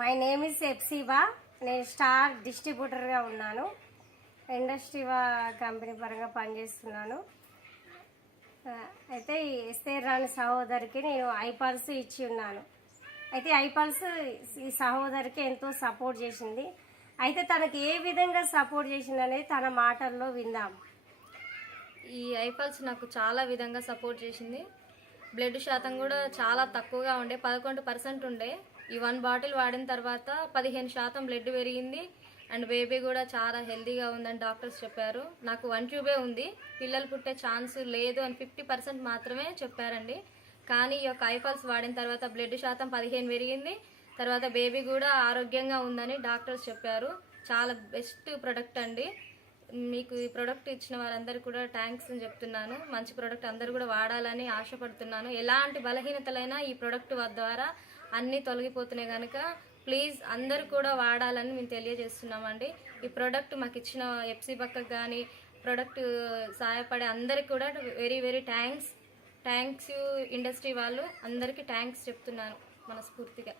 My name is ఎప్సివా. నేను star డిస్ట్రిబ్యూటర్గా ఉన్నాను. Indus Viva company పరంగా పనిచేస్తున్నాను. అయితే ఈ ఎస్తేర్ రాణి సహోదరికి నేను ఐపల్స్ ఇచ్చి ఉన్నాను. అయితే ఐపల్స్ ఈ సహోదరికి ఎంతో సపోర్ట్ చేసింది. అయితే తనకి ఏ విధంగా సపోర్ట్ చేసింది అనేది తన మాటల్లో విందాం. ఈ ఐపల్స్ నాకు చాలా విధంగా సపోర్ట్ చేసింది. బ్లడ్ శాతం కూడా చాలా తక్కువగా ఉండే, 11% ఉండే. ఈ 1 బాటిల్ వాడిన తర్వాత 15% బ్లడ్ పెరిగింది. అండ్ బేబీ కూడా చాలా హెల్తీగా ఉందని డాక్టర్స్ చెప్పారు. నాకు 1 ట్యూబే ఉంది, పిల్లలు పుట్టే ఛాన్స్ లేదు అని 50% మాత్రమే చెప్పారండి. కానీ ఈ యొక్క ఐపల్స్ వాడిన తర్వాత బ్లడ్ శాతం 15 పెరిగింది. తర్వాత బేబీ కూడా ఆరోగ్యంగా ఉందని డాక్టర్స్ చెప్పారు. చాలా బెస్ట్ ప్రొడక్ట్ అండి. మీకు ఈ ప్రోడక్ట్ ఇచ్చిన వారందరికీ కూడా థ్యాంక్స్ అని చెప్తున్నాను. మంచి ప్రోడక్ట్ అందరూ కూడా వాడాలని ఆశపడుతున్నాను. ఎలాంటి బలహీనతలైనా ఈ ప్రోడక్ట్ ద్వారా అన్నీ తొలగిపోతున్నాయి కనుక ప్లీజ్ అందరూ కూడా వాడాలని మేము తెలియజేస్తున్నామండి. ఈ ప్రోడక్ట్ మాకు ఇచ్చిన ఎప్సిబాకి కానీ ప్రోడక్ట్ సహాయపడే అందరికీ కూడా very very thanks you industry వాళ్ళు అందరికీ థ్యాంక్స్ చెప్తున్నాను మనస్ఫూర్తిగా.